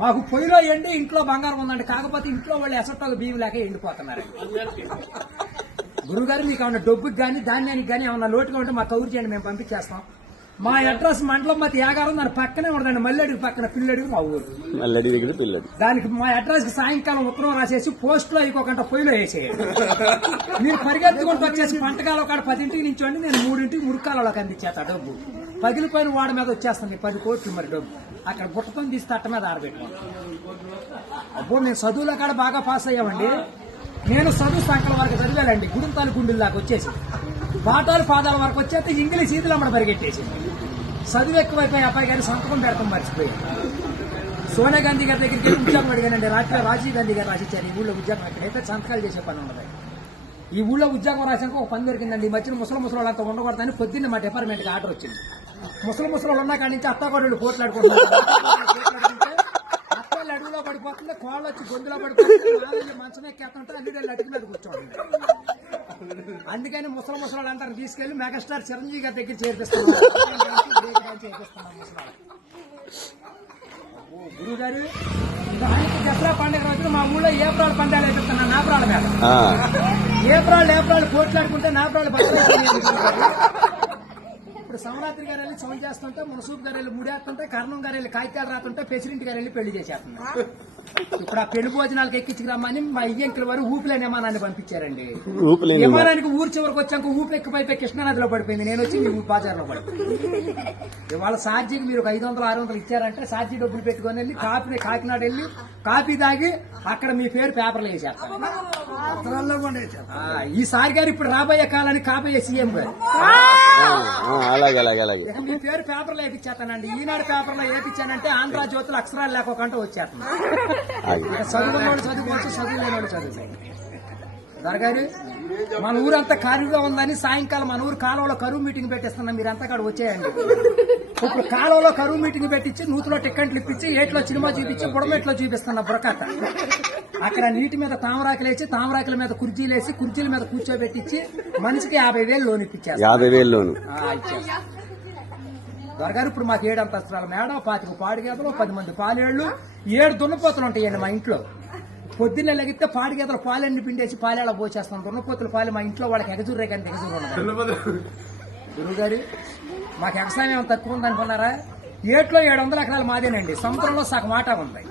మాకు పొయ్యిలో ఎండి ఇంట్లో బంగారం ఉందండి. కాకపోతే ఇంట్లో వాళ్ళు ఎసట్లో బియ్యం లేక ఎండిపోతున్నారు. గురుగారు మీకు ఏమన్నా డబ్బుకి కానీ ధాన్యానికి కానీ ఏమన్నా లోటుగా ఉంటే మా కౌరు చేయండి మేము పంపించేస్తాం. మా అడ్రస్ మండలం మధ్య యాగారం దాని పక్కనే ఉండదండి మల్లెడికి పక్కన పిల్లడికి మా ఊరు మల్లడి దగ్గర పిల్లడి. దానికి మా అడ్రస్కి సాయంకాలం ఉత్తరం రాసేసి పోస్ట్లో ఇంకొకంట పొయ్యిలో వేసేయండి. మీరు పరిగెత్తుకుంటూ వచ్చేసి పంటకాల ఒక పదింటికి నుంచోండి నేను మూడింటికి మురికాలలోకి అందించేత డబ్బు. పగిలిపోయిన వాడి మీద వచ్చేస్తుంది పది కోట్లు మరి డబ్బు. అక్కడ బుట్టతో తీసి తట్ట మీద ఆరబెట్టుకోండి. అబ్బో నేను చదువులో కాడ బాగా పాస్ అయ్యామండి. నేను చదువు సంకల వరకు చదివానండి గుడింతాలు గుండెల దాకా వచ్చేసి. పాఠాలు పాదాల వరకు వచ్చేస్తే ఇంగ్లీష్ ఈదులు అమ్మడ పరిగెట్టేసింది. చదువు ఎక్కువైపోయి అబ్బాయి గారి సంతకం పెడతాం మర్చిపోయి సోనియా గాంధీ గారి దగ్గరికి వెళ్ళి ఉద్యోగం అడిగానండి రాత్రి రాజీవ్ గాంధీ గారు రాసిచ్చారు ఈ ఊళ్ళో ఉద్యోగం ఎక్కడైతే సంతకాలు చేసే పని ఉండదు. ఈ ఊళ్ళో ఉద్యోగం రాసాక ఒక పని దొరికిందండి ఈ మధ్యన ముసలి ముసలి వాళ్ళంతా ఉండకూడదని పొద్దున్న మా డిపార్ట్మెంట్కి ఆర్డర్ వచ్చింది. ముసలి ముసలి వాళ్ళు ఉన్నా కాడి నుంచి అత్తాకోడళ్ళు పోట్లాడుకుంటున్నారు అత్తలు అడుగులో పడిపోతుంది కోళ్ళు వచ్చి గొంతులో పడిపోతుంది మంచం ఎక్కేస్తుంటే అల్లుడు అడుగు కూర్చోండి. అందుకని ముసలి ముసలి వాళ్ళందరిని తీసుకెళ్ళి మెగాస్టార్ చిరంజీవి గారి దగ్గర చేర్పిస్తున్నాం. ముసలి గురువు గారు దసరా పండుగ రోజున మా ఊళ్ళో ఏప్రాల్ పందాలు వేపిస్తున్నా నాపరాల మీద ఏప్రాల్ ఏప్రాల్ పోట్లాడుకుంటే నాపరాలు ఇప్పుడు సమరాత్రి గారు వెళ్ళి సౌండ్ చేస్తుంటే మునసూప్ గారు వెళ్ళి ముడేస్తుంటే కర్ణం గారు వెళ్ళి కాగితాలు రాస్తుంటే ప్రెసిడెంట్ గారు వెళ్ళి పెళ్ళి చేసేస్తున్నారు. ఇప్పుడు ఆ పెళ్ళి భోజనాలకు ఎక్కించుకురమ్మని మా ఇయ్యంకుల వారు ఊపిలేని విమానాన్ని పంపించారండి. విమానానికి ఊరు చివరికి వచ్చాక ఊపి ఎక్కిపోయి కృష్ణానదిలో పడిపోయింది. నేను వచ్చి మీ బాజార్లో పడిపోయింది. ఇవాళ సార్జీకి మీరు ఒక ఐదు వందలు ఆరు వందలు ఇచ్చారంటే సార్జీ డబ్బులు పెట్టుకొని వెళ్ళి కాపీ కాకినాడ వెళ్ళి కాపీ తాగి అక్కడ మీ పేరు పేపర్లో వేసేస్తారు ఆ, ఈ సార్ గారు ఇప్పుడు రాబోయే కాలానికి కాబోయే సీఎం గారు. అలాగే అలాగే అలాగే. మీ పేరు పేపర్లో వేపించేస్తానండి ఈనాడు పేపర్లో వేపించానంటే ఆంధ్ర జ్యోతులు అక్షరాలు లేకోకుండా వచ్చేస్తాను చదువుకున్నోడు చదువుకోవచ్చు చదువు లేనివాడు చదువుకోవచ్చు దొరగారు మన ఊరంతా ఖాళీగా ఉందని సాయంకాలం మన ఊరు కాలువలో కరువు మీటింగ్ పెట్టిస్తున్నాం మీరంతా అక్కడ వచ్చేయండి. ఇప్పుడు కాలువలో కరువు మీటింగ్ పెట్టించి నూతిలో టిక్కెట్లు ఇప్పించి ఏట్లో సినిమా చూపించి బుడమెట్లో చూపిస్తున్నా బుడకట్ట అక్కడ నీటి మీద తామరాకులు వేసి తామరాకుల మీద కుర్చీలు వేసి కుర్చీల మీద కూర్చోబెట్టించి మనిషికి యాభై వేలు లోన్ ఇప్పించారు యాభై వేలు లోను. దొరగారు ఇప్పుడు మాకు ఏడు అంతస్తుల మేడ పాతిక పాడి గేదలు పది మంది పాలేళ్ళు ఏడు దున్నపోతులు ఉంటాయండి మా ఇంట్లో. పొద్దున్నే లెగితే పాడి గేదలు పాలన్నీ పిండేసి పాలేళ్ళ పోసేస్తాం. దున్నపోతులు పాలు మా ఇంట్లో వాళ్ళకి ఎగజూరే కానీ ఎగజూరు ఉండదు. గురువు గారు మాకు వ్యవసాయం ఏమైనా తక్కువ ఉందనుకున్నారా ఏట్లో ఏడు వందల ఎకరాలు మాదేనండి. సముద్రంలో సగం ఆట ఉంది.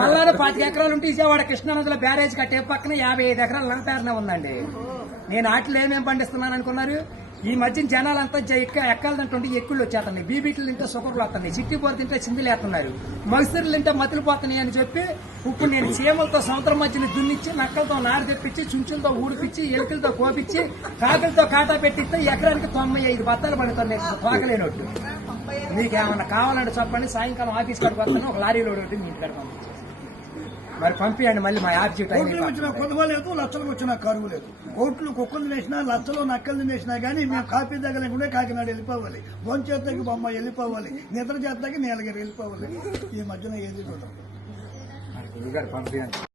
పల్లాలో పాతిక ఎకరాలు ఉంటే విజయవాడ కృష్ణానదిలో బ్యారేజ్ కట్టే పక్కన యాభై ఐదు ఎకరాలు లంటారనే ఉందండి. నేను ఆటలు ఏమేమి పండిస్తున్నాను అనుకున్నారు? ఈ మధ్య జనాలంతా జ- ఎక్క ఎక్కుళ్ళు వచ్చేస్తున్నాయి. బీబీటీలు తింటే షుగర్లు వస్తున్నాయి. చిట్టి తింటే చిందులు వేస్తున్నారు. తింటే మతులు పోతున్నాయి అని చెప్పి ఇప్పుడు నేను చీమలతో సముద్రం మధ్యన దున్నిచ్చి నక్కలతో నారు తెప్పించి చుంచులతో ఊడిపించి ఎలుకలతో కోపించి కాకులతో కాటా పెట్టిస్తే ఎకరానికి తొంభై ఐదు బత్తాలు పడుతున్నాయి. తోకలేనట్టు మీకు ఏమన్నా కావాలంటే చెప్పండి. సాయంకాలం ఆఫీస్ కడుపు వస్తాను. ఒక లారీలో ఒకటి మీ ఇంటికాడ మరి పంపించండి మళ్ళీ మా యాప్జీ టైం కోట్లు వచ్చిన కొనుగోలు లేదు లక్షలకు వచ్చిన కరువు లేదు. కోట్లు కుక్కలు తినేసినా లక్షలు నక్కలు తినేసినా కానీ మేము కాపీ దగ్గర కాకినాడ వెళ్ళిపోవాలి. భోంచేతకి బొమ్మ వెళ్ళిపోవాలి. నిద్ర చేతకి నీలగిరి వెళ్ళిపోవాలి. ఈ మధ్యన ఏది చూడం పంపించండి